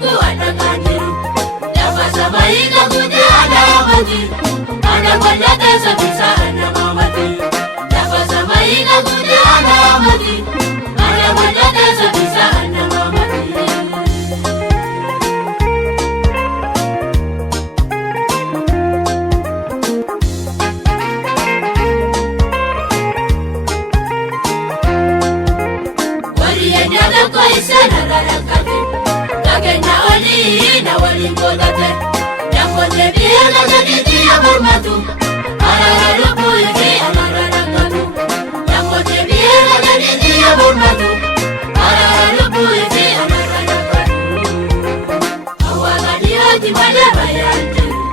yaku anakanjiru Nafasa maika kunde anamati Anakwalate sabisa anamamati Nafasa maika kunde anamati Anakwalate sabisa anamamati Waliendala kwa isana rarakate Kakenya oli na walingodate Nyakote biela jadidi ya murmatu Arararupu ifi anararakatu Nyakote biela jadidi ya murmatu Arararupu ifi anararakatu Awagadiyo timale bayantiru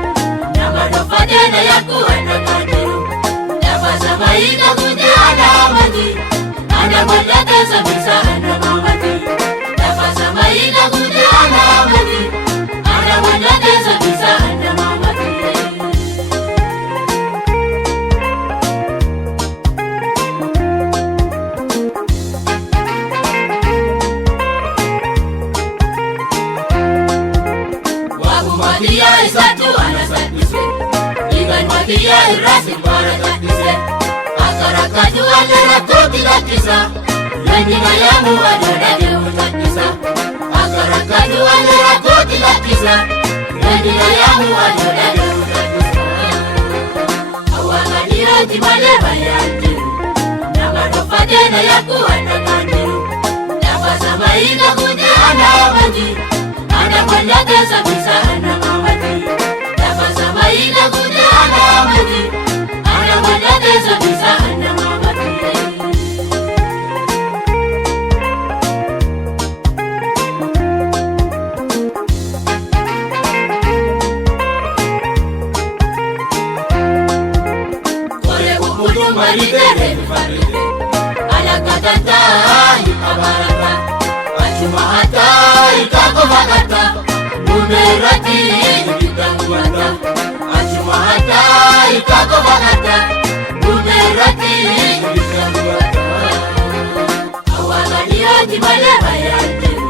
Namadofade na yaku anakanjiru Nafasa maika kunde anamati Anakwalate sabisa anamamati Nafasa maika kunde anamati Anakwalate sabisa anamamati Wakumatia isatu anasatise Ikan matia irasi paratatise Akarakatu alera koti lakisa Lendina yamu adonade utakisa Akarakatu alera koti lakisa Lendina yamu adonade utakisa Awagadiyo timale bayantiru Namadofade na yaku anakanjiru Nafasa maika kunde anamati Anakwalate sabisa anamamati Nafasa maika kunde anamati Anakwalate sabisa anamamati Kore kukudu maritere mifarete Alakatata ikabarata Achuma hata ikakofakata Numerati ikitanguata Achuma hata ikakofakata Numerati ikitanguata Awagadiyo timale bayantiru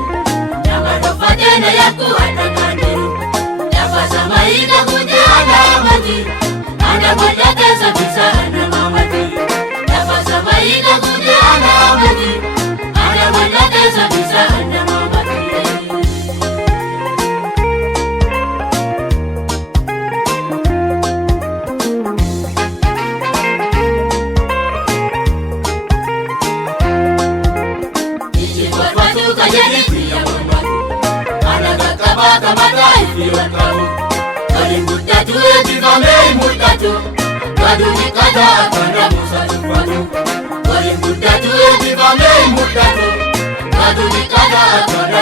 Namadofade na yaku anakanjiru Nafasa maika kunde anamati Anakwalate sabisa anamamati Nafasa maika kunde anamati Anakwalate sabisa anamamati Ichikwatu kajari ya mambatu Anagakaba kamata ifiwatau Kalimbuta juwe tivamei mutatu Kaduni kada akanda musa tufatu Kalimbuta juwe tivamei mutatu Kaduni kada akanda